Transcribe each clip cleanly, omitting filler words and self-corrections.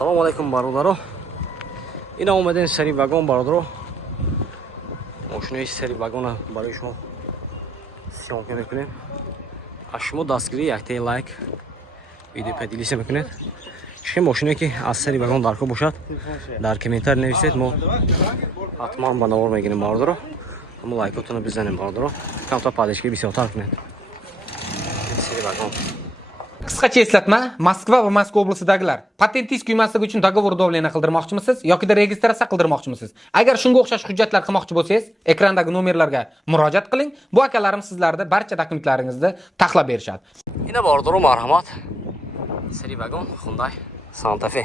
Assalomu alaykum barodaro. Ina omaden seri vagon barodaro. Mashina seri vagona барои шумо сёмка мекунем. Аз шумо дастгирӣ яктаи лайк видео поделиса мекунед. Чӣ машине ки аз сери вагон даркор бошад дар комментар нависед, мо ҳатман ба навор мегирем barodaro. Ҳамо лайкотонро бизанем barodaro. Камтар падишгӣ бисёртар кунед. Seri vagon. Qisqacha eslatma, Moskva va Moskva oblasidagilar patentingiz kuymasligi uchun dogovor davlena qildirmoqchimisiz yoki registratsiya qildirmoqchimisiz? Agar shunga o'xshash hujjatlar qilmoqchi bo'lsangiz, ekrandagi nomerlarga murojaat qiling. Bu akalarim sizlarda barcha dokumentlaringizni taxlab berishadi. Ina barodaro marhamat. Seri vagon Hyundai Santa Fe.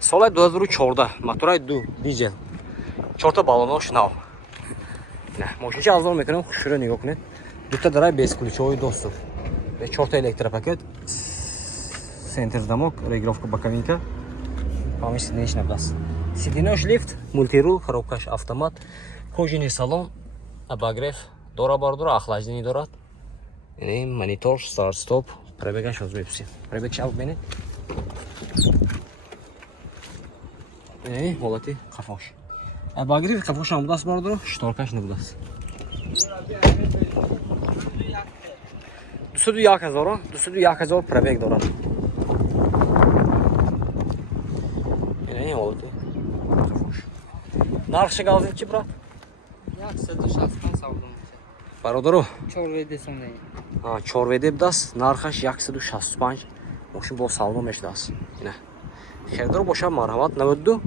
Soли 2014, мотори 2 дизель. 4 та баллонош нав. Не, машинча авзор мекунем, хушро нигоҳ кунед. Дута дарай без ключовой доступ. 4 электропакет, центр замок, регулировка боковинка, помощь сиденечная даст. Сиденёж лифт, мультирул, коробкаш автомат, кожаный салон, обогрев, дора бардора, охлаждение дорад. Яъне монитор, старт, стоп, пробегаш аз мепси. Пробег шав бинед. Ҳолати қафош. Обогрев қафош ҳам будаст бардора, шторкаш набудаст. 201,000 пробег дорад. Яъне ҳолати қафош. Нархи галзин чӣ брат? 160 савдо мешавад. Бародаро 4 сом не. 4 будаст, нархаш 165. Мошин бо савдо мешудааст. Ина. Хердор боша марҳамат 92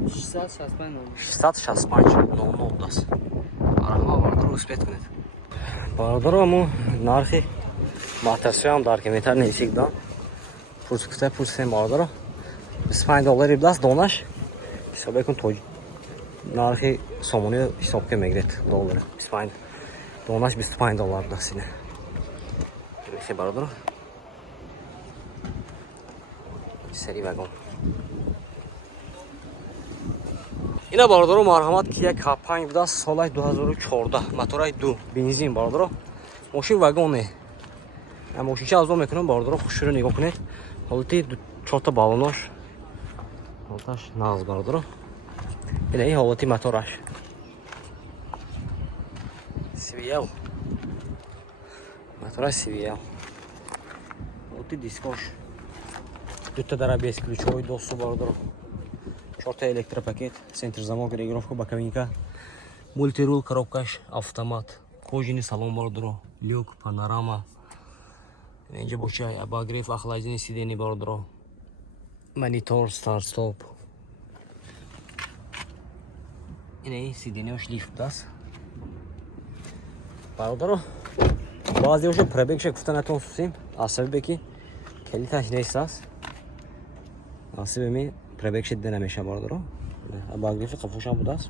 665 00 будаст. Марҳамат бародаро успех кунед. Бародаро мо нархи матасиям дар комментар нависед да. Пурсем бародаро. $25 будаст донаш. Ҳисоб кун то нархи сомони ҳисобка мегирад доллар. 25 донаш $25 будаст ина. Меше бародаро. Seri vagon. Ина бародаро марҳамат Kia K5 будаст, соли 2014, мотори 2 бензин бародаро. Мошин вагоне. Мошинча авзор мекунем бародаро, хушро нигоҳ кунед. Ҳолати 4 та баллонош. Ҳолаташ нағз бародаро. Ина ин ҳолати мотораш. CVL. Мотора CVL. Ҳолати дискош. 2 та дара без ключовой доступ бародаро. 4 та электропакет, центр замок, регулировка боковинка, мультирул, коробкаш автомат, кожаный салон бародаро, люк, панорама. Инҷа бошай обогрев, охлаждение сидений бародаро. Монитор, старт, стоп. Ина сиденёш лифт будаст. Бародаро, баъзеҳоша пробегша гуфта натон сусем, аз сабабе ки калиташ нест аст. Насибами пробег шида намеша бародаро. Обогрев қафош ҳам будаст.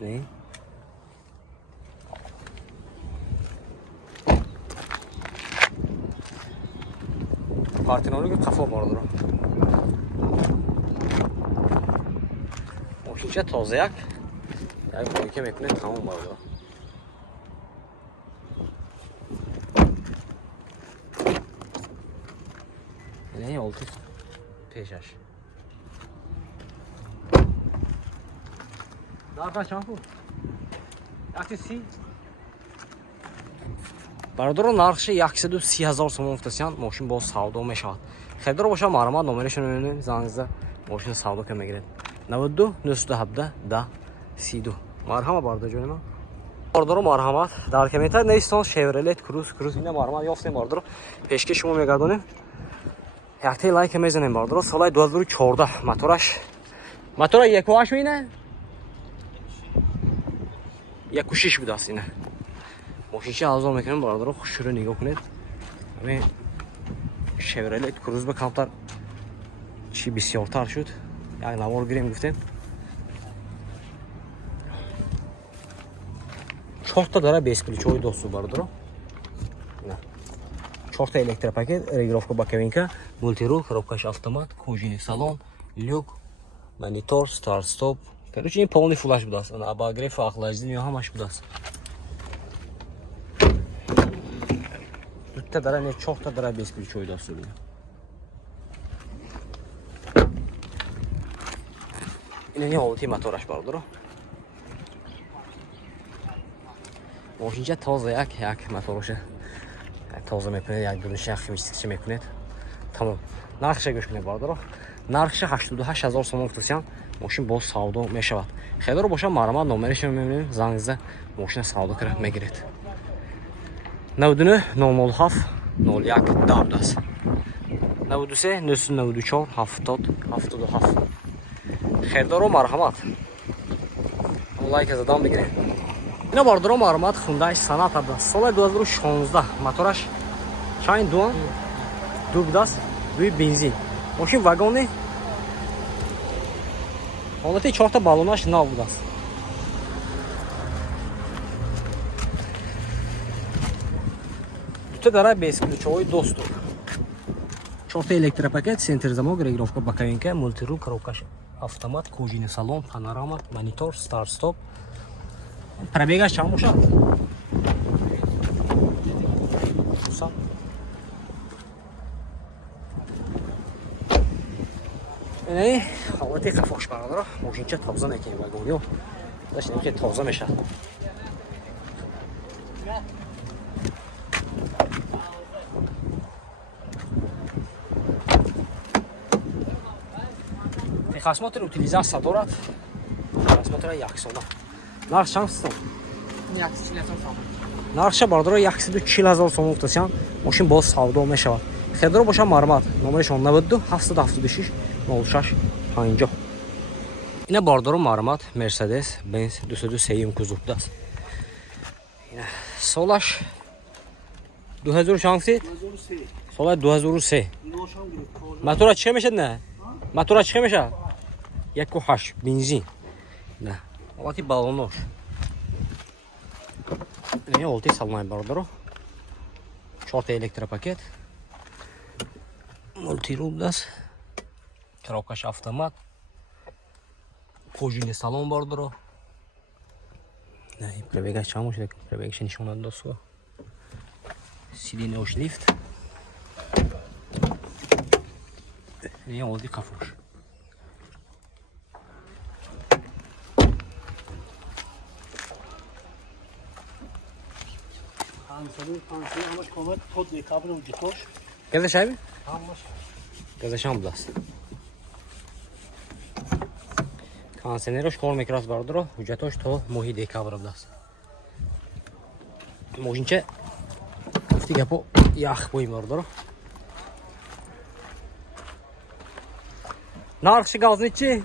Ина партинорги қафо бародаро. Мошинча тозаяк. Як мойка мекунед тамом бародаро. Ина олти пешаш. Бародаро нархши 130,000 сом гуфтасиянд, мошин боз савдо мешавад. Хердор боша марҳамат номерашон мебинем, занизда мошин савдо ка мегиред. 92 917 10 32. Марҳамат бародаро ҷони ман. Бародаро марҳамат. Дар комментар навистон Chevrolet Cruze ина марҳамат ёфтем бародаро. Пешки шумо мегардонем. Яктаи лайк мезанем бародаро. Соли 2014 мотораш. Мотора 1.8 мина? 1.6 будаст ина. Мошинча авзор мекунем бародаро, хушро нигоҳ кунед. Ҳамин Chevrolet Cruze ба камтар чӣ бисёртар шуд. Як навор гирем гуфтем. 4 та дара без ключовой доступ бародаро. 4 та электропакет, регулировка боковинка, мультирул, коробкаш автомат, кожаный салон, люк, монитор, старт, стоп. Короче, ин полный флаш будаст. Обогрев, охлаждение ҳамаш будаст. 2 та дара не 4 та дара без ключовой доступ. این حالتی موتورش بردارم. ماشینچه تازه یک موتورشه. تازه میکنه یک دونش خیمیستی میکنه. تمام. نرخش گوش کنید بردارم. نرخش 88000 سوم گفتم. ماشین باز سودا میشود. خیلی رو باشه مرامت نمرش میبینیم زنگ زده ماشین سودا کرد میگیرید. 99 007 01 داب است. 93 994 70 77. خیلی رو مرحمت. لایک زدم بگیرید. اینا بردارم مرحمت خوندهش صنعت است. سال 2016 موتورش چند دو است. روی بنزین. ماشین واگن حالتی 4 تا بالونش نو بود است. Тут дара бесключовой доступ. 4 та электропакет, центр замок, регулировка боковинка, мультирул, коробка автомат, кожаный салон, панорама, монитор, старт-стоп. Пробегаш чам бошад? Эй, ҳолати хафош бародаро, мошинча тоза мекунем вагониё. Дашнем ки тоза мешад. Техосмотр утилизация дорад. Техосмотр яксона. Нарх чанд сом? 140 сом. Нархша бардора 14000 сом гуфтасам, мошин боз савдо мешавад. Хедро боша мармат. Номершон 92 776 06 50. Ина бардора мармат Mercedes Benz 207 кузовда аст. Ина солаш 2000 шанси? 2003. Сола 2003. Мотора чӣ мешад не? Мотора чӣ мешад? 1.8 бензин. Не. Олати балонош. Не олти салон бардора. 4 та электропакет. Мультирул даст. Коробкаш автомат. Кожаный салон бардора. Не, пробегаш чам бошад, пробегаш нишона досу. Сиденье лифт. Не, олди кафош. Газа шайби? Газа шам даст. Консенерош кор мекрас бардро, ҳуҷҷатош то моҳи декабр даст. Мошинча гуфти гапо ях бой бардро. Нархши газни чи?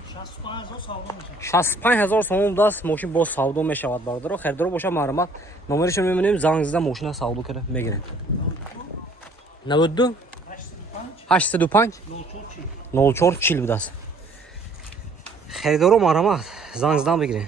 65000 сом даст. Мошин боз савдо мешавад бардро. Херидор боша мармат. Номериш мебинем занг зада мошина савдо карда мегирад. 92 805 04 40 будаст. Херидор мармат занг зада бигиред.